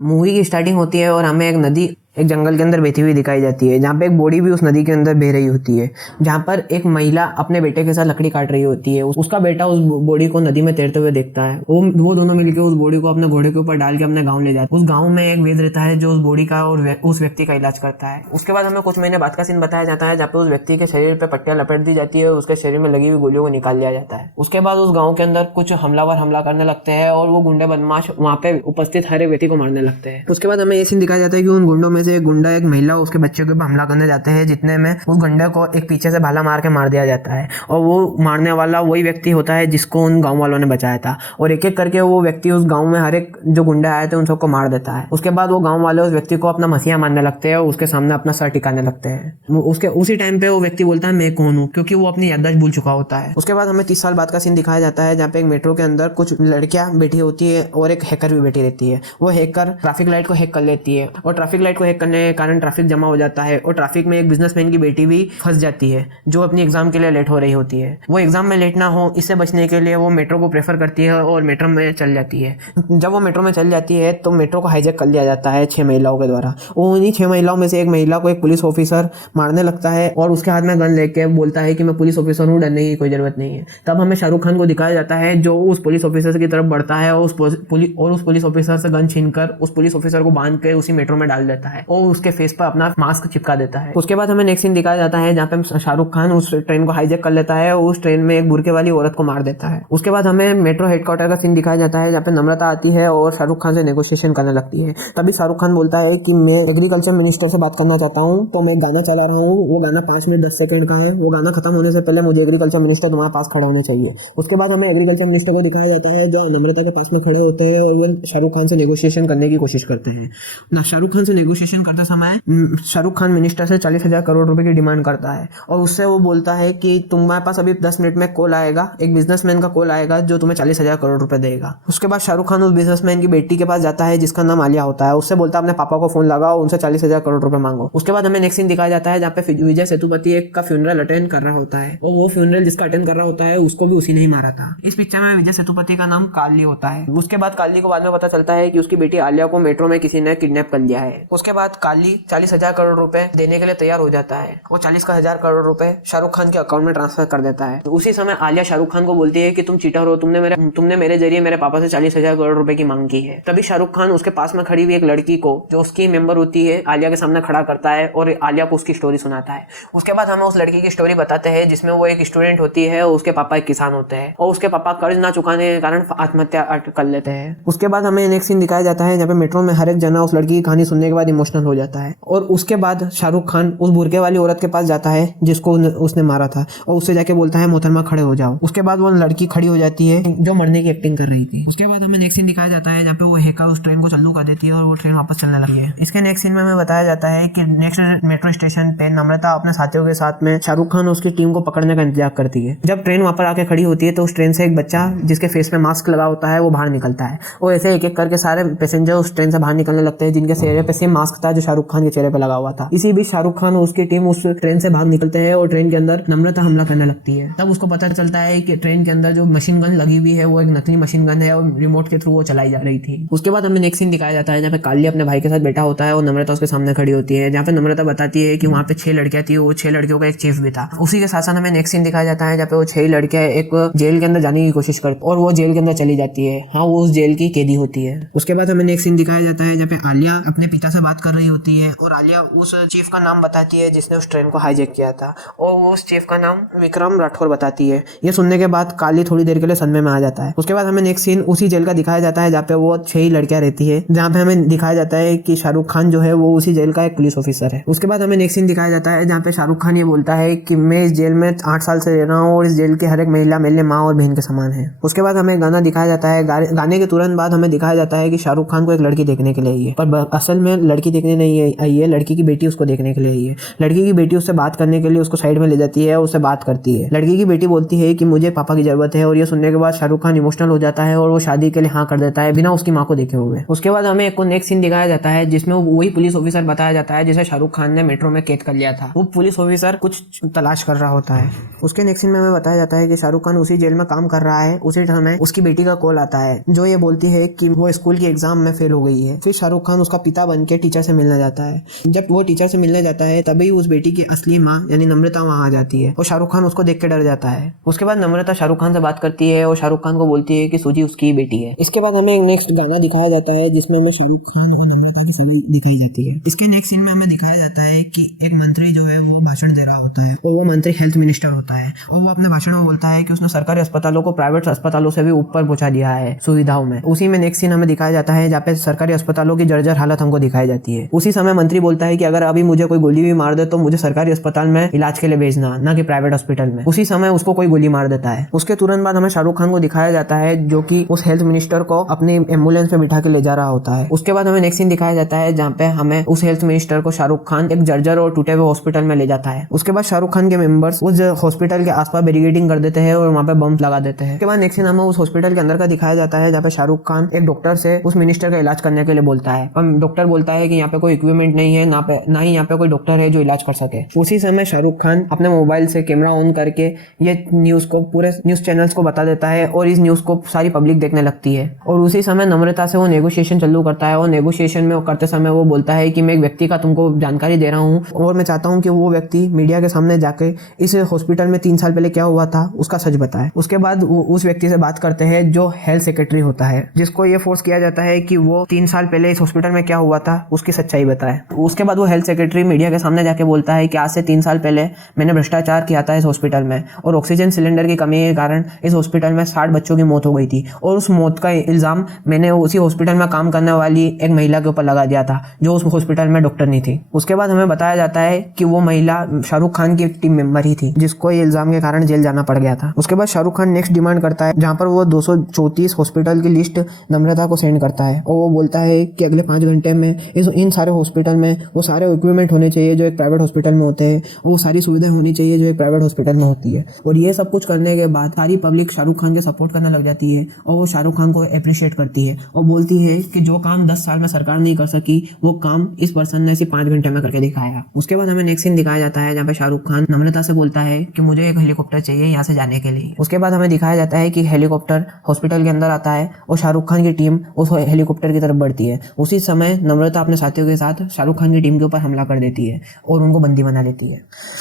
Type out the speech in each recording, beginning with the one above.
Movie की starting होती है और हमें एक नदी एक जंगल के अंदर बहती हुई दिखाई जाती है, जहाँ पे एक बॉडी भी उस नदी के अंदर बह रही होती है, जहाँ पर एक महिला अपने बेटे के साथ लकड़ी काट रही होती है। उसका बेटा उस बॉडी को नदी में तैरते हुए देखता है। वो दोनों मिलकर उस बॉडी को अपने घोड़े के ऊपर डाल के अपने गाँव ले जाते हैं। उस गाँव में एक वैद्य रहता है जो उस बॉडी का और उस व्यक्ति का इलाज करता है। उसके बाद हमें कुछ महीने बाद का सीन बताया जाता है, जहाँ पे उस व्यक्ति के शरीर पे पट्टियां लपेट दी जाती है और उसके शरीर में लगी हुई गोलियों को निकाल लिया जाता है। उसके बाद उस गाँव के अंदर कुछ हमलावर हमला करने लगते हैं और वो गुंडे बदमाश वहाँ पे उपस्थित हर एक व्यक्ति को मारने लगते हैं। उसके बाद हमें ये सीन दिखाया जाता है कि उन गुंडों में से एक गुंडा एक महिला उसके बच्चे के ऊपर हमला करने जाते हैं, जितने में उस गुंडे को एक पीछे से भाला मार के मार दिया जाता है और वो मारने वाला वही व्यक्ति होता है जिसको उन गांव वालों ने बचाया था। और एक एक करके वो व्यक्ति उस गांव में हर एक जो गुंडे आए थे उन सबको मार देता है। उसके बाद वो गांव वाले उस व्यक्ति को अपना मसीहा मानने लगते हैं और उसके सामने अपना सर टिकाने लगते हैं। उसके उसी टाइम पे वो व्यक्ति बोलता है मैं कौन हूँ, क्योंकि वो अपनी याददाश्त भूल चुका होता है। उसके बाद हमें 30 साल बाद का सीन दिखाया जाता है, जहाँ पे एक मेट्रो के अंदर कुछ लड़कियां बैठी होती है और एक हैकर भी बैठी रहती है। वो हैकर ट्रैफिक लाइट को हैक कर लेती है और ट्रैफिक लाइट को हैक करने के कारण ट्रैफिक जमा हो जाता है और ट्रैफिक में एक बिजनेसमैन की बेटी भी फंस जाती है जो अपनी एग्जाम के लिए लेट हो रही होती है। वो एग्जाम में लेट ना हो इससे बचने के लिए वो मेट्रो को प्रेफर करती है और मेट्रो में चल जाती है। जब वो मेट्रो में चल जाती है तो मेट्रो को हाईजैक कर लिया जाता है 6 महिलाओं के द्वारा। वो उन्हीं 6 महिलाओं में से एक महिला को एक पुलिस ऑफिसर मारने लगता है और उसके हाथ में गन लेके बोलता है कि मैं पुलिस ऑफिसर हूँ, डरने की कोई जरूरत नहीं है। तब हमें शाहरुख खान को दिखाया जाता है जो उस पुलिस ऑफिसर की तरफ बढ़ता है और उस पुलिस ऑफिसर से गन छीनकर उस पुलिस ऑफिसर को बांध के उसी मेट्रो में डाल देता है और उसके फेस पर अपना मास्क चिपका देता है। उसके बाद हमें नेक्स्ट सीन दिखाया जाता है जहाँ पे शाहरुख खान उस ट्रेन को हाईजैक कर लेता है और उस ट्रेन में एक बुरके वाली औरत को मार देता है। उसके बाद हमें मेट्रो हेडक्वार्टर का सीन दिखाया जाता है, जहाँ पे नम्रता आती है और शाहरुख खान से नेगोशिएशन करने लगती है। तभी शाहरुख खान बोलता है कि मैं एग्रीकल्चर मिनिस्टर से बात करना चाहता हूँ, तो मैं गाना चला रहा हूँ, वो गाना 5 मिनट 10 सेकंड का है, वो गाना खत्म होने से पहले मुझे एग्रीकल्चर मिनिस्टर तुम्हारे पास खड़ा होने चाहिए। उसके बाद हमें एग्रीकल्चर मिनिस्टर को दिखाया जाता है जो नम्रता के पास में खड़े होते हैं और वो शाहरुख खान से नेगोशिएशन करने की कोशिश करते हैं। शाहरुख खान से नेगोशिएशन करते समय शाहरुख खान मिनिस्टर से 40,000 करोड़ रुपए की डिमांड करता है और उससे वो बोलता है कि तुम्हारे पास अभी 10 मिनट में कॉल आएगा, एक बिजनेसमैन का कॉल आएगा जो तुम्हें 40,000 करोड़ रुपए देगा। उसके बाद शाहरुख खान उस बिजनेसमैन की बेटी के पास जाता है जिसका नाम आलिया होता है। उससे बोलता है अपने पापा को फोन लगाओ, उनसे 40,000 करोड़ रुपए मांगो। उसके बाद हमें नेक्स्ट सीन दिखाया जाता है जहाँ पे विजय सेतुपति एक का फ्यूनरल अटेंड कर रहा होता है और वो फ्यूनरल जिसका अटेंड कर रहा होता है उसको भी उसी ने ही मारा था। इस पिक्चर में विजय सेतुपति का नाम काली होता है। उसके बाद काली को बाद में पता चलता है कि उसकी बेटी आलिया को मेट्रो में किसी ने किडनैप कर लिया है। उसके बाद काली 40,000 करोड़ रुपए देने के लिए तैयार हो जाता है। वो 40,000 करोड़ रुपए शाहरुख खान के अकाउंट में ट्रांसफर कर देता है। तो उसी समय आलिया शाहरुख खान को बोलती है कि तुम चीटर हो, तुमने मेरे जरिए मेरे पापा से 40,000 करोड़ रुपए की मांग की है। तभी शाहरुख खान उसके पास में खड़ी हुई एक लड़की को जो उसकी मेंबर होती है आलिया के सामने खड़ा करता है और आलिया को उसकी स्टोरी सुनाता है। उसके बाद हमें उस लड़की की स्टोरी बताते हैं जिसमें वो एक स्टूडेंट होती है और उसके पापा एक किसान होते हैं और उसके पापा कर्ज ना चुकाने के कारण आत्महत्या कर लेते हैं। उसके बाद हमें नेक्स्ट सीन दिखाया जाता है जहाँ पे मेट्रो में हर एक जना उस लड़की की कहानी सुनने के बाद इमोशनल हो जाता है और उसके बाद शाहरुख खान उस बुरके वाली औरत के पास जाता है जिसको उसने मारा था और उससे जाके बोलता है मोहतरमा खड़े हो जाओ। उसके बाद वो लड़की खड़ी हो जाती है जो मरने की एक्टिंग कर रही थी। उसके बाद हमें नेक्स्ट सीन दिखाया जाता है जहाँ पे वो हैकर उस ट्रेन को चालू कर देती है और वो ट्रेन वापस चलने लगी है। इसके नेक्स्ट सीन में हमें बताया जाता है कि नेक्स्ट मेट्रो स्टेशन पे नम्रता अपने साथियों के साथ में शाहरुख खान उसकी टीम को पकड़ने का इंतजार करती है। जब ट्रेन वहां पर आके खड़ी होती है तो उस ट्रेन से एक बच्चा जिसके फेस पे मास्क लगा होता है वो बाहर निकलता है और ऐसे एक एक करके सारे पैसेंजर उस ट्रेन से बाहर निकलने लगते हैं जिनके चेहरे पे सेम मास्क था जो शाहरुख खान के चेहरे पे लगा हुआ था। इसी बीच शाहरुख खान और उसकी टीम उस ट्रेन से बाहर निकलते हैं और ट्रेन के अंदर नम्रता हमला करने लगती है। तब उसको पता चलता है कि ट्रेन के अंदर जो मशीन गन लगी हुई है वो एक नकली मशीन गन है और रिमोट के थ्रू वो चलाई जा रही थी। उसके बाद हमें नेक्स्ट सीन दिखाया जाता है जहाँ पे काली अपने भाई के साथ बैठा होता है और नम्रता उसके सामने खड़ी होती है, जहाँ पे नम्रता बताती है कि वहाँ पे 6 लड़कियां थी, वो 6 लड़कियों का एक चीफ भी था। उसी के साथ साथ हमें नेक्स्ट सीन दिखाया जाता है जहाँ पे वो 6 लड़कियां एक जेल के अंदर जाने की कोशिश करती और वो जेल के अंदर चली जाती है। हाँ, वो उस जेल की कैदी होती है। उसके बाद हमें नेक्स्ट सीन दिखाया जाता है जहाँ पे आलिया अपने पिता से बात कर रही होती है और आलिया उस चीफ का नाम बताती है जिसने उस ट्रेन को हाईजैक किया था और वो उस चीफ का नाम विक्रम राठौर बताती है। ये सुनने के बाद काली थोड़ी देर के लिए सदमे में आ जाता है। उसके बाद हमें नेक्स्ट सीन उसी जेल का दिखाया जाता है जहाँ पे वो 6 लड़कियां रहती है, जहाँ पे हमें दिखाया जाता है कि शाहरुख खान जो है वो उसी जेल का एक पुलिस ऑफिसर है। उसके बाद हमें नेक्स्ट सीन दिखाया जाता है जहाँ पे शाहरुख खान ये बोलता है कि मैं इस जेल में 8 साल से रह रहा हूँ और इस जेल की हर एक महिला मेरे लिए माँ और बहन के समान है। उसके बाद हमें गाना दिखाया जाता है। गाने के तुरंत बाद हमें दिखाया जाता है कि शाहरुख खान को एक लड़की देखने के लिए है, पर असल में लड़की देखने नहीं आई है, लड़की की बेटी उसको देखने के लिए आई है। लड़की की बेटी उससे बात करने के लिए उसको साइड में ले जाती है और उससे बात करती है। लड़की की बेटी बोलती है कि मुझे पापा की जरूरत है, और ये सुनने के बाद शाहरुख खान इमोशनल हो जाता है और वो शादी के लिए हाँ कर देता है बिना उसकी माँ को देखे हुए। उसके बाद हमें एक नेक्स्ट सीन दिखाया जाता है जिसमें वही पुलिस ऑफिसर बताया जाता है जिसे शाहरुख खान ने मेट्रो में कैद कर लिया था। वो पुलिस ऑफिसर कुछ तलाश कर रहा होता है। उसके नेक्स्ट सीन में हमें बताया जाता है कि शाहरुख खान उसी जेल में काम कर रहा है। उसी समय उसकी बेटी का कॉल आता है जो ये बोलती है कि वो स्कूल की एग्जाम में फेल हो गई है। फिर शाहरुख खान उसका पिता बन के टीचर से मिलने जाता है। जब वो टीचर से मिलने जाता है तभी उस बेटी की असली माँ यानी नम्रता वहाँ आ जाती है और शाहरुख खान उसको देख के डर जाता है। उसके बाद नम्रता शाहरुख खान से बात करती है और शाहरुख खान को बोलती है कि सूजी उसकी बेटी है। इसके बाद हमें एक नेक्स्ट गाना दिखाया जाता है जिसमें हमें शाहरुख खान और नम्रता की सगाई दिखाई जाती है। इसके नेक्स्ट सीन में हमें दिखाया जाता है कि एक मंत्री जो है वो भाषण दे रहा होता है और वो मंत्री हेल्थ मिनिस्टर होता है और वो अपने भाषण में बोलता है कि उसने सरकारी अस्पतालों को प्राइवेट अस्पतालों से भी ऊपर पहुंचा दिया है सुविधाओं में। उसी में नेक्स्ट सीन हमें दिखाया जाता है जहाँ पे सरकारी अस्पतालों की जर्जर हालत हमको दिखाई जाती है। उसी समय मंत्री बोलता है कि अगर अभी मुझे कोई गोली भी मार दे तो मुझे सरकारी अस्पताल में इलाज के लिए भेजना, ना कि प्राइवेट हॉस्पिटल में। उसी समय उसको कोई गोली मार देता है। उसके तुरंत बाद हमें शाहरुख खान को दिखाया जाता है जो कि उस हेल्थ मिनिस्टर को अपनी एम्बुलेंस में बिठा के ले जा रहा होता है। उसके बाद हमें नेक्स्ट सीन दिखाया जाता है जहाँ पे हमें उस हेल्थ मिनिस्टर को शाहरुख खान एक जर्जर और टूटे हुए हॉस्पिटल में ले जाता है। उसके बाद शाहरुख खान के मेंबर्स उस हॉस्पिटल के आसपास बैरिकेडिंग कर देते हैं और वहाँ पे बम लगा देते हैं। उसके बाद नेक्स्ट सीन हमें उस हॉस्पिटल के अंदर का दिखाया जाता है जहाँ पे शाहरुख खान एक डॉक्टर से उस मिनिस्टर का इलाज करने के लिए बोलता है, पर डॉक्टर बोलता है कि यहाँ पे कोई इक्विपमेंट नहीं है, ना ही यहाँ पे कोई डॉक्टर है जो इलाज कर सके। उसी समय शाहरुख खान अपने मोबाइल से कैमरा ऑन करके ये न्यूज को पूरे न्यूज चैनल्स को बता देता है और इस न्यूज को सारी पब्लिक देखने लगती है। और उसी समय नम्रता से वो नेगोशिएशन चालू करता है और नेगोशिएशन में करते समय वो बोलता है कि मैं एक व्यक्ति का तुमको जानकारी दे रहा हूँ और मैं चाहता हूँ कि वो व्यक्ति मीडिया के सामने जाके इस हॉस्पिटल में 3 साल पहले क्या हुआ था उसका सच बताए। उसके बाद उस व्यक्ति से बात करते हैं जो हेल्थ सेक्रेटरी होता है, जिसको ये फोर्स किया जाता है कि वो 3 साल पहले इस हॉस्पिटल में क्या हुआ था उसकी सच्चाई बताए। उसके बाद वो हेल्थ सेक्रेटरी मीडिया के सामने जाके बोलता है कि आज से 3 साल पहले मैंने भ्रष्टाचार किया था इस हॉस्पिटल में और ऑक्सीजन सिलेंडर की कमी के कारण इस हॉस्पिटल में 60 बच्चों की मौत हो गई थी और उस मौत का इल्जाम मैंने उसी हॉस्पिटल में काम करने वाली एक महिला के ऊपर लगा दिया था जो उस हॉस्पिटल में डॉक्टर नहीं थी। उसके बाद हमें बताया जाता है कि वो महिला शाहरुख खान की टीम मेंबर ही थी जिसको ये इल्जाम के कारण जेल जाना पड़ गया था। उसके बाद शाहरुख खान नेक्स्ट डिमांड करता है जहाँ पर वो 234 हॉस्पिटल की लिस्ट नम्रता को सेंड करता है और वो बोलता है कि अगले 5 घंटे में इन सारे हॉस्पिटल में वो सारे इक्विपमेंट होने चाहिए जो एक प्राइवेट हॉस्पिटल में होते हैं और वो सारी सुविधाएं होनी चाहिए जो एक प्राइवेट हॉस्पिटल में होती है। और ये सब कुछ करने के बाद सारी पब्लिक शाहरुख खान के सपोर्ट करने लग जाती है और वो शाहरुख खान को अप्रिशिएट करती है और बोलती है कि जो काम 10 साल में सरकार नहीं कर सकी वो काम इस पर्सन ने सिर्फ 5 घंटे में करके दिखाया। उसके बाद हमें नेक्स्ट सीन दिखाया जाता है जहाँ पे शाहरुख खान नम्रता से बोलता है कि मुझे एक हेलीकॉप्टर चाहिए यहाँ से जाने के लिए। उसके बाद हमें दिखाया जाता है कि हेलीकॉप्टर हॉस्पिटल के अंदर आता है और शाहरुख खान की टीम उस हेलीकॉप्टर की तरफ बढ़ती है। उसी समय नम्रता अपने साथियों के साथ शाहरुख खान की टीम के ऊपर हमला कर देती है और उनको बंदी बना लेती है।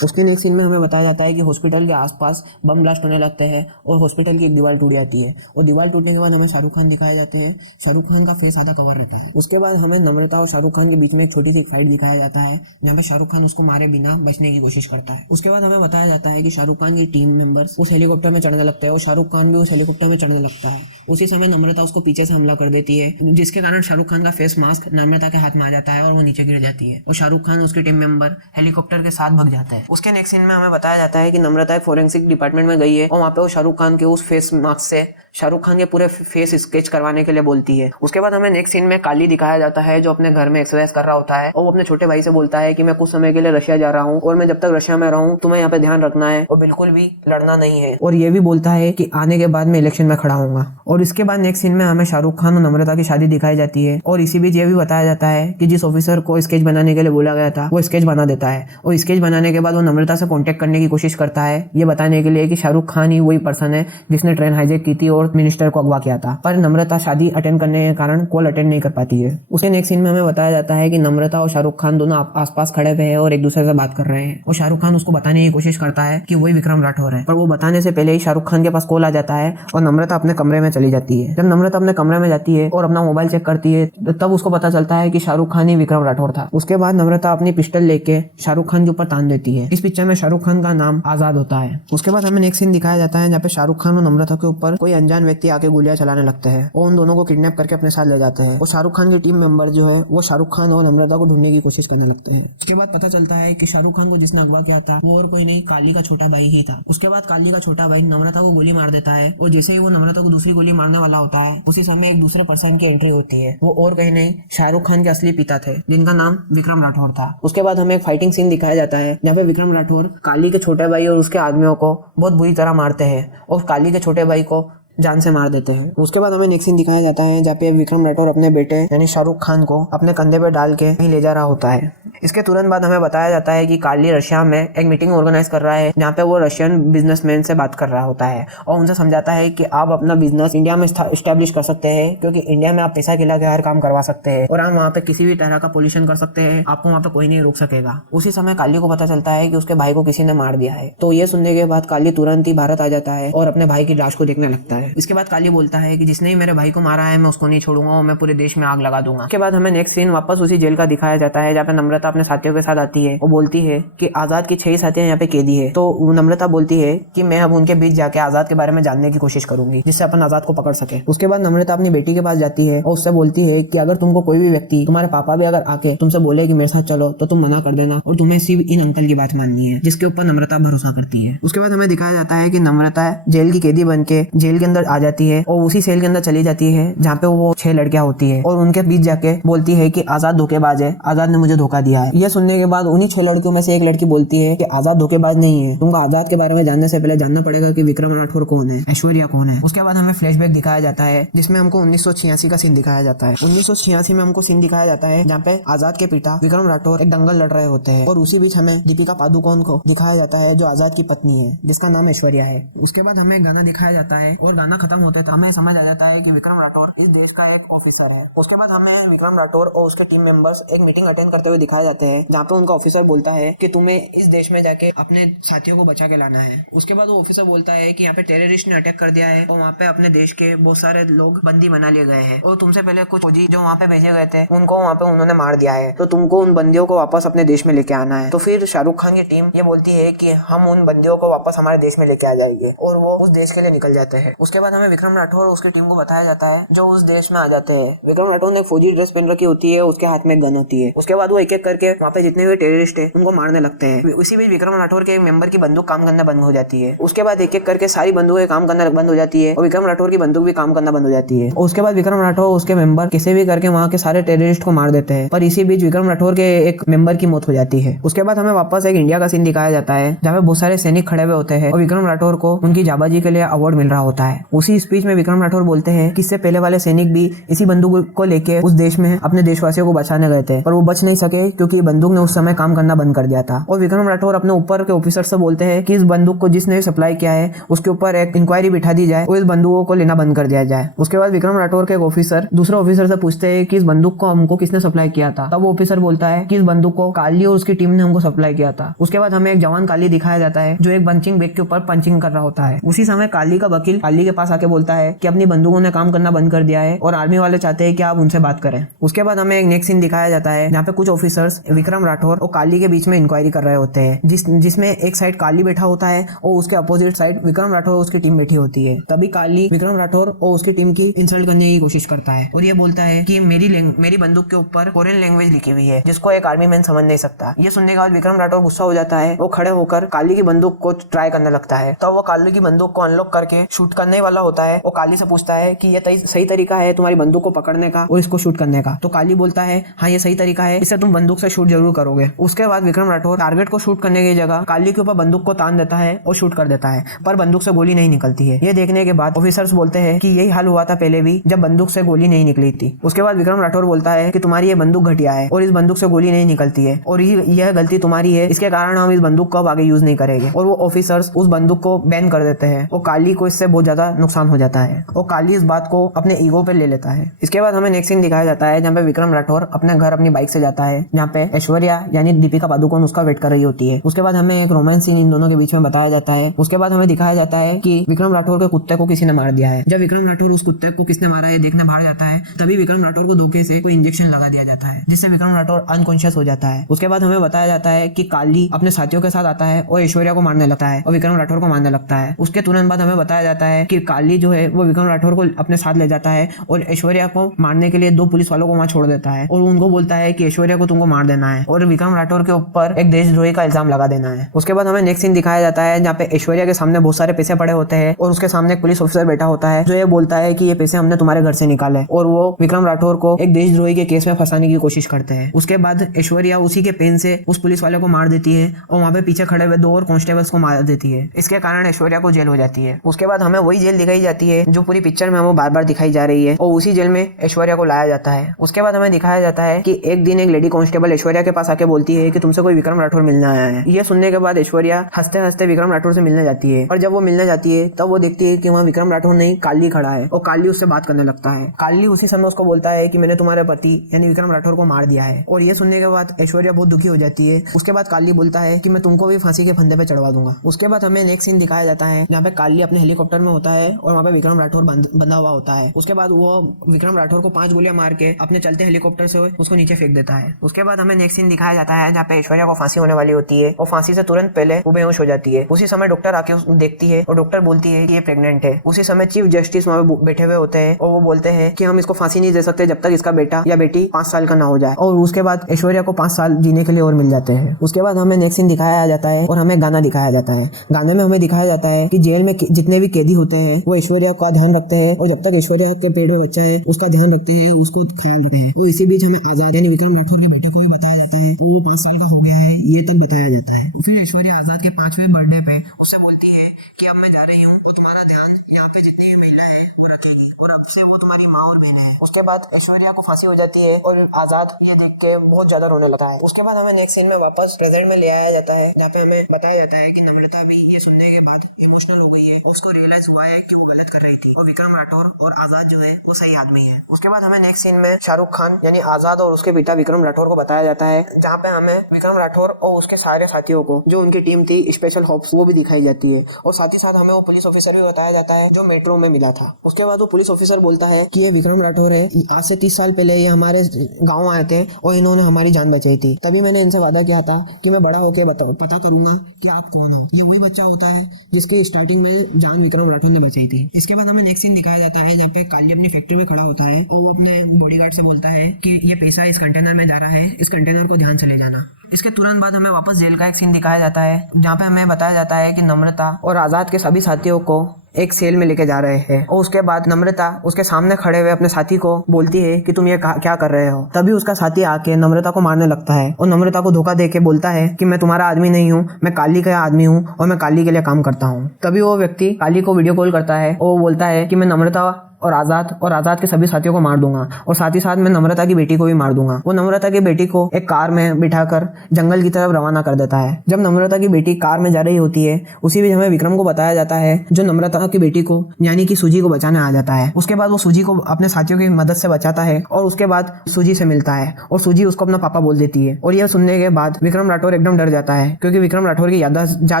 उसके नेक्स्ट सीन में हमें बताया जाता है कि हॉस्पिटल के आसपास बम ब्लास्ट होने लगते हैं और हॉस्पिटल की एक दीवार टूट जाती है और दीवार टूटने के बाद हमें शाहरुख खान दिखाए जाते हैं। शाहरुख खान का फेस आधा कवर रहता है। उसके बाद हमें नम्रता और शाहरुख खान के बीच में एक छोटी सी फाइट दिखाया जाता है जहाँ पे शाहरुख खान उसको मारे बिना बचने की कोशिश करता है। उसके बाद हमें बताया जाता है कि शाहरुख खान की टीम मेंबर्स उस हेलीकॉप्टर में चढ़ने लगते हैं और शाहरुख खान भी उस हेलीकॉप्टर में चढ़ने लगता है। उसी समय नम्रता उसको पीछे से हमला कर देती है जिसके कारण शाहरुख खान का फेस मास्क नम्रता के हाथ में आ जाता है और वो नीचे गिर जाती है और शाहरुख खान उसकी टीम मेंबर हेलीकॉप्टर के साथ भाग जाता है। उसके नेक्स्ट सीन में हमें बताया जाता है कि नम्रता एक फोरेंसिक डिपार्टमेंट में गई है और वहाँ पे वो शाहरुख खान के उस फेस मास्क से शाहरुख खान के पूरे फेस स्केच करवाने के लिए बोलती है। उसके बाद हमें नेक्स्ट सीन में काली दिखाया जाता है जो अपने घर में एक्सरसाइज कर रहा होता है और वो अपने छोटे भाई से बोलता है कि मैं कुछ समय के लिए रशिया जा रहा हूँ और मैं जब तक रशिया में रहूँ तुम्हें यहाँ पे ध्यान रखना है और बिल्कुल भी लड़ना नहीं है। और ये भी बोलता है कि आने के बाद मैं इलेक्शन में खड़ा हूँगा। और इसके बाद नेक्स्ट सीन में हमें शाहरुख खान और नम्रता की शादी दिखाई जाती है और इसी बीच ये भी बताया जाता है कि जिस ऑफिसर को स्केच बनाने के लिए बोला गया था वो स्केच बना देता है और स्केच बनाने के बाद वो नम्रता से कॉन्टेक्ट करने की कोशिश करता है ये बताने के लिए कि शाहरुख खान ही वही पर्सन है जिसने ट्रेन हाईजैक की थी और मिनिस्टर को अगवा किया था। पर नम्रता शादी अटेंड करने के कारण कॉल अटेंड नहीं कर पाती है। उसके नेक्स्ट सीन में हमें बताया जाता है कि नम्रता और शाहरुख खान दोनों आसपास खड़े हुए हैं और एक दूसरे से बात कर रहे हैं और शाहरुख खान उसको बताने की कोशिश करता है कि वही विक्रम राठौर है, पर वो बताने से पहले ही शाहरुख खान के पास कॉल आ जाता है और नम्रता अपने कमरे में चली जाती है। जब नम्रता अपने कमरे में जाती है और अपना मोबाइल चेक करती है तब उसको पता चलता है कि शाहरुख खान ही विक्रम राठौर था। उसके बाद नम्रता अपनी पिस्टल लेके शाहरुख खान के ऊपर तान देती है। इस पिक्चर में शाहरुख खान का नाम आजाद होता है। उसके बाद हमें नेक्स्ट सीन दिखाया जाता है जहाँ पे शाहरुख खान और नम्रता के ऊपर कोई अनजान व्यक्ति आके गोलियां चलाने लगते हैं और उन दोनों को किडनैप करके अपने साथ ले जाते हैं और शाहरुख खान की टीम मेंबर जो है वो शाहरुख खान और नम्रता को ढूंढने की कोशिश करने लगते हैं। उसके बाद पता चलता है कि शाहरुख खान को जिसने अगवा किया था वो और कोई नहीं काली का छोटा भाई ही था। उसके बाद काली का छोटा भाई नम्रता को गोली मार देता है और जैसे ही वो नम्रता को दूसरी गोली मारने वाला होता है उसी समय एक दूसरे पर्सन की एंट्री होती है। वो और कहीं नहीं शाहरुख खान के असली पिता थे जिनका नाम विक्रम राठौर था। उसके बाद हमें एक फाइटिंग सीन दिखाया जाता है जहाँ पे विक्रम राठौर काली के छोटे भाई और उसके आदमियों को बहुत बुरी तरह मारते हैं और काली के छोटे भाई को जान से मार देते हैं। उसके बाद हमें नेक्स्ट सीन दिखाया जाता है जहाँ पे विक्रम राठौर अपने बेटे यानी शाहरुख खान को अपने कंधे पे डाल के कहीं ले जा रहा होता है। इसके तुरंत बाद हमें बताया जाता है कि काली रशिया में एक मीटिंग ऑर्गेनाइज कर रहा है जहाँ पे वो रशियन बिजनेसमैन से बात कर रहा होता है और उनसे समझाता है कि आप अपना बिजनेस इंडिया में स्टैब्लिश कर सकते हैं क्योंकि इंडिया में आप पैसा खिला के हर काम करवा सकते हैं और आप वहाँ पे किसी भी तरह का पोल्यूशन कर सकते हैं, आपको वहाँ पे कोई नहीं रोक सकेगा। उसी समय काली को पता चलता है कि उसके भाई को किसी ने मार दिया है। तो ये सुनने के बाद काली तुरंत ही भारत आ जाता है और अपने भाई की लाश को देखने लगता है। इसके बाद काली बोलता है कि जिसने ही मेरे भाई को मारा है मैं उसको नहीं छोड़ूंगा और मैं पूरे देश में आग लगा दूंगा। उसके बाद हमें नेक्स्ट सीन वापस उसी जेल का दिखाया जाता है जहाँ पे नम्रता अपने साथियों के साथ आती है। वो बोलती है कि आजाद की 6 साथी यहाँ पे कैदी है। तो नम्रता बोलती है कि मैं अब उनके बीच जाके आजाद के बारे में जानने की कोशिश करूंगी जिससे अपन आजाद को पकड़ सके। उसके बाद नम्रता अपनी बेटी के पास जाती है और उससे बोलती है कि अगर तुमको कोई भी व्यक्ति, तुम्हारे पापा भी अगर आके तुमसे बोले कि मेरे साथ चलो तो तुम मना कर देना और तुम्हें सिर्फ इन अंकल की बात माननी है, जिसके ऊपर नम्रता भरोसा करती है। उसके बाद हमें दिखाया जाता है कि नम्रता जेल की कैदी बन के जेल के अंदर आ जाती है और उसी सेल के अंदर चली जाती है जहाँ पे वो 6 लड़कियां होती है और उनके बीच जाके बोलती है कि आजाद धोखेबाज है, आजाद ने मुझे धोखा दिया है। यह सुनने के बाद उन्हीं 6 लड़कियों में से एक लड़की बोलती है कि आजाद धोखेबाज नहीं है, तुमको आजाद के बारे में जानने से पहले जानना पड़ेगा कि विक्रम राठौर कौन है, ऐश्वर्या कौन है। उसके बाद हमें फ्लैशबैक दिखाया जाता है जिसमें हमको 1986 का सीन दिखाया जाता है। 1986 में हमको सीन दिखाया जाता है जहाँ पे आजाद के पिता विक्रम राठौर एक दंगल लड़ रहे होते हैं और उसी बीच हमें दीपिका पादुकोण को दिखाया जाता है जो आजाद की पत्नी है जिसका नाम ऐश्वर्या है। उसके बाद हमें गाना दिखाया जाता है और गाना खत्म होते थे हमें समझ आ जाता है कि विक्रम राठौर इस देश का एक ऑफिसर है। उसके बाद हमें विक्रम राठौर और उसके टीम मेंबर्स एक मीटिंग अटेंड करते हुए दिखाए जाते हैं जहाँ पे उनका ऑफिसर बोलता है कि तुम्हें इस देश में जाके अपने साथियों को बचा के लाना है। उसके बाद वो ऑफिसर बोलता है कि यहाँ पे टेररिस्ट ने अटैक कर दिया है और वहाँ पे अपने देश के बहुत सारे लोग बंदी बना लिए गए हैं और तुमसे पहले कुछ फौजी जो वहाँ पे भेजे गए थे उनको वहाँ पे उन्होंने मार दिया है, तो तुमको उन बंदियों को वापस अपने देश में लेके आना है। तो फिर शाहरुख खान की टीम ये बोलती है कि हम उन बंदियों को वापस हमारे देश में लेके आ जाएंगे और वो उस देश के लिए निकल जाते हैं। उसके बाद हमें विक्रम राठौर और उसकी टीम को बताया जाता है जो उस देश में आ जाते हैं। विक्रम राठौर ने फौजी ड्रेस पहन रखी होती है, उसके हाथ में एक गन होती है। उसके बाद वो एक एक करके वहाँ पे जितने भी टेररिस्ट है उनको मारने लगते हैं। उसी बीच विक्रम राठौर के एक मेंबर की बंदूक काम करना बंद हो जाती है। उसके बाद एक एक करके सारी बंदूकें काम करना बंद हो जाती है और विक्रम राठौर की बंदूक भी काम करना बंद हो जाती है। उसके बाद विक्रम राठौर उसके मेंबर किसी भी करके वहाँ के सारे टेररिस्ट को मार देते हैं, पर इसी बीच विक्रम राठौर के एक मेंबर की मौत हो जाती है। उसके बाद हमें वापस एक इंडिया का सीन दिखाया जाता है जहाँ पे बहुत सारे सैनिक खड़े हुए होते हैं और विक्रम राठौर को उनकी जाबाजी के लिए अवार्ड मिल रहा होता है। उसी स्पीच में विक्रम राठौर बोलते हैं कि इससे पहले वाले सैनिक भी इसी बंदूक को लेके उस देश में अपने देशवासियों को बचाने गए थे पर वो बच नहीं सके क्योंकि बंदूक ने उस समय काम करना बंद कर दिया था। और विक्रम राठौर अपने ऊपर के ऑफिसर से बोलते हैं कि इस बंदूक को जिसने सप्लाई किया है उसके ऊपर एक इंक्वायरी बिठा दी जाए और इस बंदूकों को लेना बंद कर दिया जाए। उसके बाद विक्रम राठौर के एक ऑफिसर दूसरे ऑफिसर से पूछते हैं कि इस बंदूक को हमको किसने सप्लाई किया था। तब वो ऑफिसर बोलता है कि इस बंदूक को काली और उसकी टीम ने हमको सप्लाई किया था। उसके बाद हमें एक जवान काली दिखाया जाता है जो एक पंचिंग बैग के ऊपर पंचिंग कर रहा होता है। उसी समय काली का वकील काली के पास आके बोलता है कि अपनी बंदूकों ने काम करना बंद कर दिया है और आर्मी वाले चाहते हैं कि आप उनसे बात करें। उसके बाद हमें एक नेक्स्ट सीन दिखाया जाता है जहाँ पे कुछ ऑफिसर्स विक्रम राठौर और काली के बीच में इंक्वायरी कर रहे होते हैं जिसमें एक साइड काली बैठा होता है और उसके अपोजिट साइड विक्रम राठौर और उसकी टीम बैठी होती है। तभी काली विक्रम राठौर और उसकी टीम की इंसल्ट करने की कोशिश करता है और ये बोलता है कि मेरी बंदूक के ऊपर कोरियन लैंग्वेज लिखी हुई है जिसको एक आर्मी मैन समझ नहीं सकता। ये सुनने के बाद विक्रम राठौर गुस्सा हो जाता है, वो खड़े होकर काली की बंदूक को ट्राई करने लगता है। तो वो काली की बंदूक को अनलॉक करके शूट करने वाला होता है। वो काली से पूछता है कि ये सही तरीका है तुम्हारी बंदूक को पकड़ने का और इसको शूट करने का। तो काली बोलता है हाँ ये सही तरीका है, इससे तुम बंदूक से शूट जरूर करोगे। उसके बाद विक्रम राठौर टारगेट को शूट करने की जगह काली के ऊपर बंदूक को तान देता है और शूट कर देता है, पर बंदूक से गोली नहीं निकलती है। ये देखने के बाद ऑफिसर्स बोलते हैं कि यही हाल हुआ था पहले भी जब बंदूक से गोली नहीं निकली थी। उसके बाद विक्रम राठौर बोलता है कि तुम्हारी ये बंदूक घटिया है और इस बंदूक से गोली नहीं निकलती है और यह गलती तुम्हारी है, इसके कारण हम इस बंदूक को अब आगे यूज नहीं करेंगे। और वो ऑफिसर्स उस बंदूक को बैन कर देते हैं और काली को इससे बहुत ज्यादा नुकसान हो जाता है और काली इस बात को अपने ईगो पे ले लेता है। इसके बाद हमें नेक्स्ट सीन दिखाया जाता है जहाँ पे विक्रम राठौर अपने घर अपनी बाइक से जाता है जहाँ पे ऐश्वर्या यानी दीपिका पादुकोण उसका वेट कर रही होती है। उसके बाद हमें एक रोमांस सीन इन दोनों के बीच में बताया जाता है। उसके बाद हमें दिखाया जाता है कि विक्रम राठौर के कुत्ते को किसी ने मार दिया है। जब विक्रम राठौर उस कुत्ते को किसने मारा है देखने बाहर जाता है तभी विक्रम राठौर को धोखे से कोई इंजेक्शन लगा दिया जाता है जिससे विक्रम राठौर अनकॉन्शियस हो जाता है। उसके बाद हमें बताया जाता है कि काली अपने साथियों के साथ आता है और ऐश्वर्या को मारने लगता है और विक्रम राठौर को मारने लगता है। उसके तुरंत बाद हमें बताया जाता है कि काली जो है वो विक्रम राठौर को अपने साथ ले जाता है और ऐश्वर्या को मारने के लिए 2 पुलिस वालों को वहां छोड़ देता है और उनको बोलता है कि ऐश्वर्या को तुमको मार देना है और विक्रम राठौर के ऊपर एक देशद्रोही का इल्जाम लगा देना है। उसके बाद हमें नेक्स्ट सीन दिखाया जाता है जहाँ पे ऐश्वर्या के सामने बहुत सारे पैसे पड़े होते हैं और उसके सामने एक पुलिस ऑफिसर बैठा होता है जो ये बोलता है कि ये पैसे हमने तुम्हारे घर से निकाले, और वो विक्रम राठौर को एक देशद्रोही के केस में फंसाने की कोशिश करते हैं। उसके बाद ऐश्वर्या उसी के पेन से उस पुलिस वाले को मार देती है और वहाँ पे पीछे खड़े हुए 2 और कांस्टेबल्स को मार देती है। इसके कारण ऐश्वर्या को जेल हो जाती है। उसके बाद हमें वही जेल दिखाई जाती है जो पूरी पिक्चर में हमें बार बार दिखाई जा रही है और उसी जेल में ऐश्वर्या को लाया जाता है। उसके बाद हमें दिखाया जाता है कि एक दिन एक लेडी कांस्टेबल ऐश्वर्या के पास आके बोलती है कि तुमसे कोई विक्रम राठौर मिलने आया है। ये सुनने के बाद ऐश्वर्या हंसते हंसते विक्रम राठौर से मिलने जाती है और जब वो मिलने जाती है तब वो देखती है कि वहाँ विक्रम राठौर नहीं काली खड़ा है और काली उससे बात करने लगता है। काली उसी समय उसको बोलता है कि मैंने तुम्हारे पति यानी विक्रम राठौर को मार दिया है, और ये सुनने के बाद ऐश्वर्या बहुत दुखी हो जाती है। उसके बाद काली बोलता है कि मैं तुमको भी फांसी के फंदे पे चढ़वा दूंगा। उसके बाद हमें नेक्स्ट सीन दिखाया जाता है जहाँ पे काली अपने हेलीकॉप्टर में होता है और वहाँ पे विक्रम राठौर बंधा हुआ होता है। उसके बाद वो विक्रम राठौर को 5 गोलियां मार के अपने चलते हेलीकॉप्टर से उसको नीचे फेंक देता है। उसके बाद हमें नेक्स्ट सीन दिखाया जाता है जहाँ पे ऐश्वर्या को फांसी होने वाली होती है और फांसी से तुरंत पहले वो बेहोश हो जाती है। उसी समय डॉक्टर आके देखती है और डॉक्टर बोलती है कि ये प्रेग्नेंट है। उसी समय चीफ जस्टिस वहाँ पे बैठे हुए होते हैं और वो बोलते हैं कि हम इसको फांसी नहीं दे सकते जब तक इसका बेटा या बेटी 5 साल का ना हो जाए, और उसके बाद ऐश्वर्या को 5 साल जीने के लिए और मिल जाते हैं। उसके बाद हमें नेक्स्ट सीन दिखाया जाता है और हमें गाना दिखाया जाता है। गाने में हमें दिखाया जाता है कि जेल में जितने भी कैदी होते हैं वो ऐश्वर्या का ध्यान रखते हैं और जब तक ऐश्वर्या के पेट में बच्चा है उसका ध्यान रखते हैं, उसको ख्याल रखते हैं। और इसी बीच हमें आजाद यानी विक्रम राठौर के बेटे को भी बताया जाता है वो 5 साल का हो गया है, ये तब बताया जाता है। फिर ऐश्वर्या आजाद के 5वें बर्थडे पे उससे बोलती है कि अब मैं जा रही हूँ और तुम्हारा ध्यान यहाँ पे जितनी भी महिला है वो रखेगी और अब से वो तुम्हारी माँ और बहन है। उसके बाद ऐश्वर्या को फांसी हो जाती है और आजाद ये देख के बहुत ज्यादा रोने लगता है। उसके बाद हमें नेक्स्ट सीन में वापस प्रेजेंट में ले आया जाता है जहाँ पे हमें बताया जाता है कि नम्रता भी ये सुनने के बाद इमोशनल हो गई है और उसको रियलाइज हुआ है कि वो गलत कर रही थी और विक्रम राठौर और आजाद जो है वो सही आदमी है। उसके बाद हमें नेक्स्ट सीन में शाहरुख खान यानी आजाद और उसके पिता विक्रम राठौर को बताया जाता है जहाँ पे हमें विक्रम राठौर और उसके सारे साथियों को जो उनकी टीम थी स्पेशल हॉप्स वो भी दिखाई जाती है और साथ ही साथ हमें वो पुलिस ऑफिसर भी बताया जाता है जो मेट्रो में मिला था। उसके बाद वो पुलिस ऑफिसर बोलता है कि ये विक्रम राठौर है, आज से 30 साल पहले ये हमारे गांव आए थे और इन्होंने हमारी जान बचाई थी। तभी मैंने इनसे वादा किया था कि मैं बड़ा होकर पता करूंगा कि आप कौन हो। ये वही बच्चा होता है जिसके स्टार्टिंग में जान विक्रम राठौर ने बचाई थी। इसके बाद हमें नेक्स्ट सीन दिखाया जाता है जहाँ पे काली अपनी फैक्ट्री में खड़ा होता है और वो अपने बॉडीगार्ड से बोलता है कि ये पैसा इस कंटेनर में जा रहा है, इस कंटेनर को ध्यान से ले जाना। इसके तुरंत बाद हमें वापस जेल का एक सीन दिखाया जाता है जहाँ पे हमें बताया जाता है कि नम्रता और आजाद के सभी साथियों को एक सेल में लेके जा रहे हैं और उसके बाद नम्रता उसके सामने खड़े हुए अपने साथी को बोलती है कि तुम ये क्या कर रहे हो। तभी उसका साथी आके नम्रता को मारने लगता है और नम्रता को धोखा देके बोलता है कि मैं तुम्हारा आदमी नहीं हूँ, मैं काली का आदमी हूँ और मैं काली के लिए काम करता हूँ। तभी वो व्यक्ति काली को वीडियो कॉल करता है और वो बोलता है कि मैं नम्रता और आजाद के सभी साथियों को मार दूंगा और साथ ही साथ मैं नम्रता की बेटी को भी मार दूंगा। वो नम्रता की बेटी को एक कार में बिठाकर जंगल की तरफ रवाना कर देता है। जब नम्रता की बेटी कार में जा रही होती है उसी बीच हमें विक्रम को बताया जाता है जो नम्रता की बेटी को यानी कि सूजी को बचाने आ जाता है। उसके बाद वो सूजी को अपने साथियों की मदद से बचाता है और उसके बाद सूजी से मिलता है और सूजी उसको अपना पापा बोल देती है और यह सुनने के बाद विक्रम राठौर एकदम डर जाता है क्योंकि विक्रम राठौर की याददाश्त जा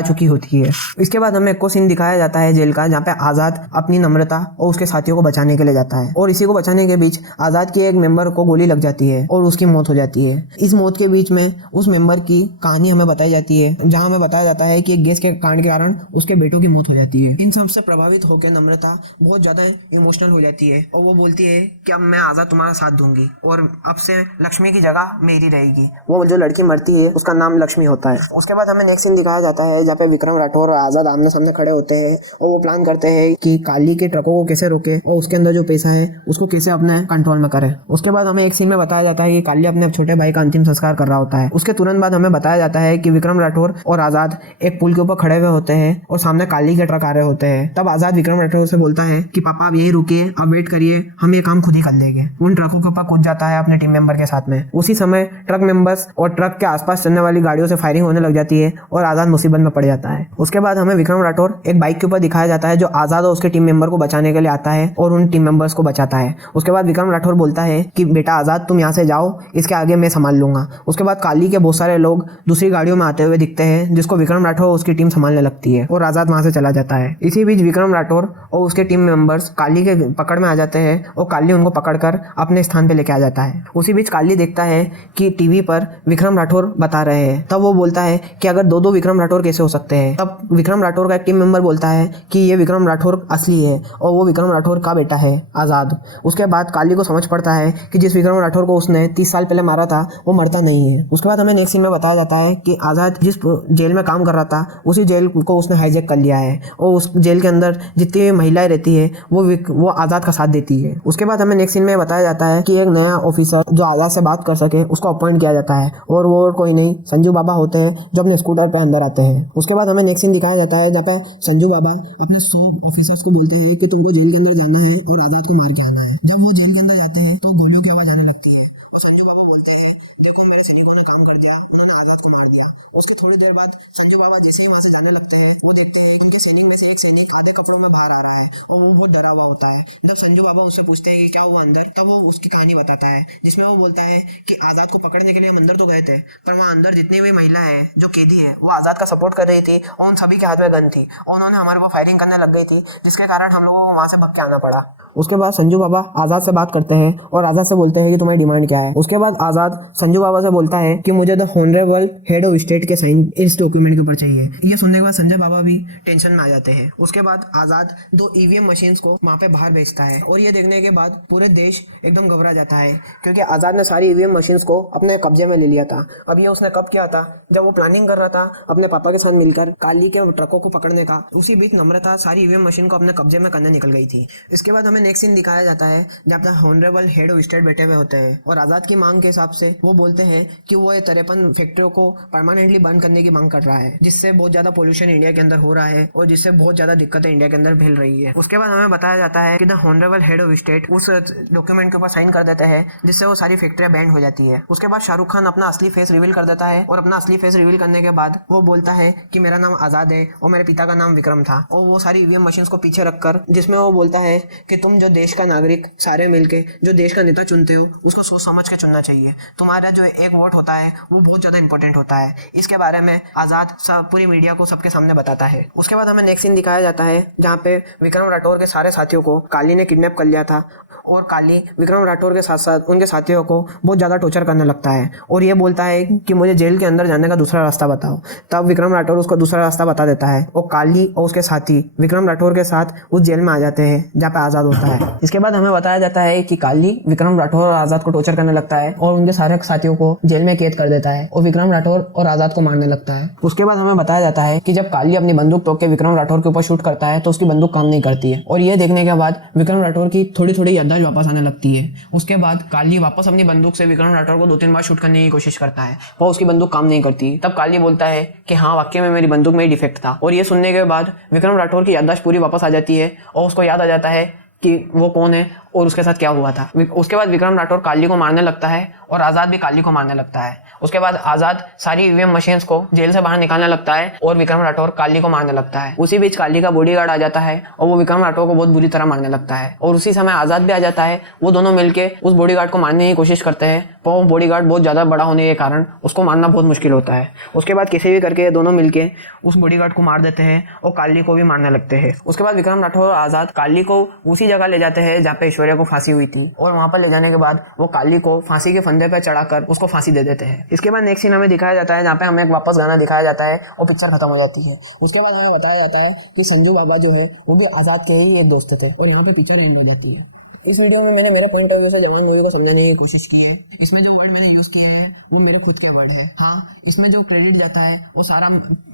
चुकी होती है। इसके बाद हमें एक को सीन दिखाया जाता है जेल का जहाँ पे आजाद अपनी नम्रता और उसके साथियों को बचाने के लिए जाता है और इसी को बचाने के बीच आजाद के एक मेंबर को गोली लग जाती है और उसकी मौत हो जाती है। इस मौत के बीच में उस मेंबर की कहानी हमें बताई जाती है जहां हमें बताया जाता है कि एक गैस के कांड के कारण उसके बेटों की मौत हो जाती है। इन सब से प्रभावित होकर नम्रता बहुत ज्यादा इमोशनल हो जाती है और वो बोलती है कि अब मैं आजाद तुम्हारा साथ दूंगी और अब से लक्ष्मी की जगह मेरी रहेगी। वो जो लड़की मरती है उसका नाम लक्ष्मी होता है। उसके बाद हमें नेक्स्ट सीन दिखाया जाता है जहाँ पे विक्रम राठौर और आजाद आमने सामने खड़े होते हैं और वो प्लान करते हैं कि काली के ट्रकों को कैसे रोके और उसके अंदर जो पैसा है उसको कैसे अपने कंट्रोल में करे। उसके बाद हमें एक सीन में बताया जाता है कि काली अपने छोटे भाई का अंतिम संस्कार कर रहा होता है। उसके तुरंत बाद हमें बताया जाता है कि विक्रम राठौर और आजाद एक पुल के ऊपर खड़े हुए होते हैं और सामने काली के ट्रक आ रहे होते हैं। तब आजाद विक्रम राठौर से बोलता है कि पापा आप यही रुकिए, आप वेट करिए, हम ये काम खुद ही कर लेंगे। उन ट्रकों के ऊपर कूद जाता है अपने टीम मेंबर के साथ में। उसी समय ट्रक मेंबर्स और ट्रक के आसपास चलने वाली गाड़ियों से फायरिंग होने लग जाती है और आजाद मुसीबत में पड़ जाता है। उसके बाद हमें विक्रम राठौर एक बाइक के ऊपर दिखाया जाता है जो आजाद और उसके टीम मेंबर को बचाने के लिए आता है और उन टीम मेंबर्स को बचाता है। उसके बाद विक्रम राठौर बोलता है कि बेटा आजाद तुम यहाँ से जाओ, इसके आगे मैं संभाल लूंगा। उसके बाद काली के बहुत सारे लोग दूसरी गाड़ियों में आते हुए दिखते हैं जिसको विक्रम राठौर और उसकी टीम संभालने लगती है और आजाद वहां से चला जाता है। इसी बीच विक्रम राठौर और उसके टीम मेंबर्स काली के पकड़ में आ जाते हैं और काली उनको पकड़कर अपने स्थान पे लेके आ जाता है। उसी बीच काली देखता है कि टीवी पर विक्रम राठौर बता रहे हैं। तब वो बोलता है कि अगर दो विक्रम राठौर कैसे हो सकते हैं। तब विक्रम राठौर का एक टीम मेंबर बोलता है कि ये विक्रम राठौर असली है और वो विक्रम राठौर का बेटा है आज़ाद। उसके बाद काली को समझ पड़ता है कि जिस विक्रम राठौर को उसने 30 साल पहले मारा था वो मरता नहीं है। उसके बाद हमें नेक्स्ट सीन में बताया जाता है कि आज़ाद जिस जेल में काम कर रहा था उसी जेल को उसने हाईजैक कर लिया है और उस जेल के अंदर जितनी भी महिलाएं रहती है वो आज़ाद का साथ देती है। उसके बाद हमें नेक्स्ट सीन में बताया जाता है कि एक नया ऑफिसर जो आज़ाद से बात कर सके उसको अपॉइंट किया जाता है और वो कोई नहीं संजू बाबा होते हैं जो अपने स्कूटर पे अंदर आते हैं। उसके बाद हमें नेक्स्ट सीन दिखाया जाता है जहाँ पर संजू बाबा अपने 100 ऑफिसर्स को बोलते हैं कि तुमको जेल के अंदर जाना है और आज़ाद को मार के आना है। जब वो जेल के अंदर जाते हैं तो गोलियों की आवाज़ आने लगती है और संजू बाबा बोलते हैं देखो मेरे सैनिकों ने काम कर दिया, उन्होंने आज़ाद को मार दिया। उसके थोड़ी देर बाद संजू बाबा जैसे ही वहाँ से जाने लगते हैं वो देखते हैं कि उनके सैनिक में से एक सैनिक आधे कपड़ों में बाहर आ रहा है और वो बहुत डरा हुआ होता है। जब संजू बाबा उससे पूछते हैं कि क्या हुआ अंदर, तब वो उसकी कहानी बताता है जिसमें वो बोलता है कि आज़ाद को पकड़ने के लिए हम अंदर तो गए थे पर वहाँ अंदर जितनी भी महिला है जो कैदी है वो आज़ाद का सपोर्ट कर रही थी और उन सभी के हाथ में गन थी और उन्होंने हमारे ऊपर फायरिंग करने लग गई थी जिसके कारण हम लोगों को वहाँ से भाग के आना पड़ा। उसके बाद संजू बाबा आज़ाद से बात करते हैं और आज़ाद से बोलते हैं कि तुम्हारी डिमांड क्या है। उसके बाद आज़ाद संजू बाबा से बोलता है कि मुझे the honourable head of state के साइन इस डॉक्यूमेंट के ऊपर चाहिए। ये सुनने के बाद संजय बाबा भी टेंशन में आ जाते हैं। उसके बाद आज़ाद 2 ईवीएम मशीन्स को वहाँ पे बाहर भेजता है और ये देखने के बाद पूरे देश एकदम घबरा जाता है क्योंकि आज़ाद ने सारी ईवीएम मशीन्स को अपने कब्जे में ले लिया था। अब ये उसने कब किया था, जब वो प्लानिंग कर रहा था अपने पापा के साथ मिलकर काली के ट्रकों को पकड़ने का। उसी बीच नम्रता सारी ईवीएम मशीन को अपने कब्जे में करने निकल गई थी। इसके बाद हमें नेक्स्ट सीन दिखाया जाता है जहाँ पे ऑनरेबल हेड ऑफ स्टेट बैठे हुए होते हैं और आज़ाद की मांग के हिसाब से वो बोलते हैं कि वो ये 53 फैक्ट्रियों को परमानेंटली बंद करने की मांग कर रहा है जिससे बहुत ज्यादा पोल्यूशन इंडिया के अंदर हो रहा है और जिससे बहुत ज्यादा दिक्कतें इंडिया के अंदर फैल रही है। उसके बाद हमें बताया जाता है कि the honourable head of state उस डॉक्यूमेंट के ऊपर साइन कर देते हैं जिससे वो सारी फैक्ट्रियां बैंड हो जाती है। उसके बाद शाहरुख खान अपना असली फेस रिवील कर देता है और अपना असली फेस रिवील करने के बाद वो बोलता है कि मेरा नाम आज़ाद है और मेरे पिता का नाम विक्रम था और वो सारी ईवीएम मशीन्स को पीछे रखकर जिसमें वो बोलता है कि तुम जो देश का नागरिक सारे मिलके जो देश का नेता चुनते हो उसको सोच समझ के चुनना चाहिए। तुम्हारा जो एक वोट होता है वो बहुत ज़्यादा इंपॉर्टेंट होता है। इसके बारे में आज़ाद सब पूरी मीडिया को सबके सामने बताता है। उसके बाद हमें नेक्स्ट सीन दिखाया जाता है जहाँ पे विक्रम राठौर के सारे साथियों को काली ने किडनैप कर लिया था और काली विक्रम राठौर के साथ साथ उनके साथियों को बहुत ज़्यादा टॉर्चर करने लगता है और ये बोलता है कि मुझे जेल के अंदर जाने का दूसरा रास्ता बताओ। तब विक्रम राठौर उसको दूसरा रास्ता बता देता है और काली और उसके साथी विक्रम राठौर के साथ उस जेल में आ जाते हैं जहाँ पे आज़ाद होता है। इसके बाद हमें बताया जाता है कि काली विक्रम राठौर और आज़ाद को टॉर्चर करने लगता है और उनके सारे साथियों को जेल में कैद कर देता है और विक्रम राठौर और आज़ाद को मारने लगता है। उसके बाद हमें बताया जाता है कि जब काली अपनी बंदूक टोक के विक्रम राठौर के ऊपर शूट करता है तो उसकी बंदूक काम नहीं करती है और ये देखने के बाद विक्रम राठौर की थोड़ी थोड़ी याददाश्त वापस आने लगती है। उसके बाद काली वापस अपनी बंदूक से विक्रम राठौर को 2-3 बार शूट करने की कोशिश करता है पर उसकी बंदूक काम नहीं करती। तब काली बोलता है कि हाँ वाकई में मेरी बंदूक में ही डिफेक्ट था और ये सुनने के बाद विक्रम राठौर की याददाश्त पूरी वापस आ जाती है और उसको याद आ जाता है कि वो कौन है और उसके साथ क्या हुआ था। उसके बाद विक्रम राठौर काली को मारने लगता है और आज़ाद भी काली को मारने लगता है। उसके बाद आज़ाद सारी ईवीएम मशीन्स को जेल से बाहर निकालने लगता है और विक्रम राठौर काली को मारने लगता है। उसी बीच काली का बॉडीगार्ड आ जाता है और वो विक्रम राठौर को बहुत बुरी तरह मारने लगता है और उसी समय आज़ाद भी आ जाता है। वो दोनों मिलकर उस बॉडीगार्ड को मारने की कोशिश करते हैं पर वो बॉडीगार्ड बहुत ज़्यादा बड़ा होने के कारण उसको मारना बहुत मुश्किल होता है। उसके बाद किसी भी करके दोनों मिलकर उस बॉडीगार्ड को मार देते हैं और काली को भी मारने लगते हैं। उसके बाद विक्रम राठौर और आज़ाद काली को उसी जगह ले जाते हैं जहाँ पे ऐश्वर्या को फांसी हुई थी और वहाँ पर ले जाने के बाद वो काली को फांसी के फंदे पर चढ़ाकर उसको फांसी दे देते हैं। इसके बाद नेक्स्ट सीन हमें दिखाया जाता है जहाँ पे हमें एक वापस गाना दिखाया जाता है और पिक्चर खत्म हो जाती है। उसके बाद हमें बताया जाता है कि संजू बाबा जो है वो भी आज़ाद के ही एक दोस्त थे और यहाँ पे पिक्चर एंड हो जाती है। इस वीडियो में मैंने मेरे पॉइंट ऑफ व्यू से जवान मूवी को समझाने की कोशिश की है। इसमें जो वर्ड मैंने यूज़ किया है वो मेरे खुद के वर्ड हैं। हाँ, इसमें जो क्रेडिट जाता है वो सारा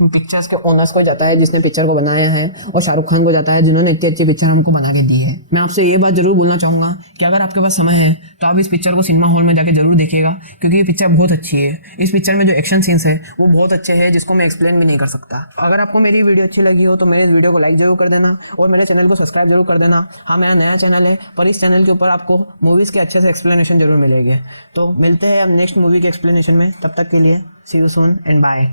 पिक्चर्स के ओनर्स को जाता है जिसने पिक्चर को बनाया है और शाहरुख खान को जाता है जिन्होंने इतनी अच्छी पिक्चर हमको बना के दी है। मैं आपसे ये बात जरूर बोलना चाहूँगा कि अगर आपके पास समय है तो आप इस पिक्चर को सिनेमा हॉल में जाके जरूर देखिएगा क्योंकि ये पिक्चर बहुत अच्छी है। इस पिक्चर में जो एक्शन सीन्स है वो बहुत अच्छे हैं जिसको मैं एक्सप्लेन भी नहीं कर सकता। अगर आपको मेरी वीडियो अच्छी लगी हो तो मेरे वीडियो को लाइक जरूर कर देना और मेरे चैनल को सब्सक्राइब जरूर कर देना। हाँ, मेरा नया चैनल है पर इस चैनल के ऊपर आपको मूवीज़ के अच्छे से एक्सप्लेनेशन जरूर मिलेंगे। तो मिलते हैं अब नेक्स्ट मूवी के एक्सप्लेनेशन में। तब तक के लिए सी यू सून एंड बाय।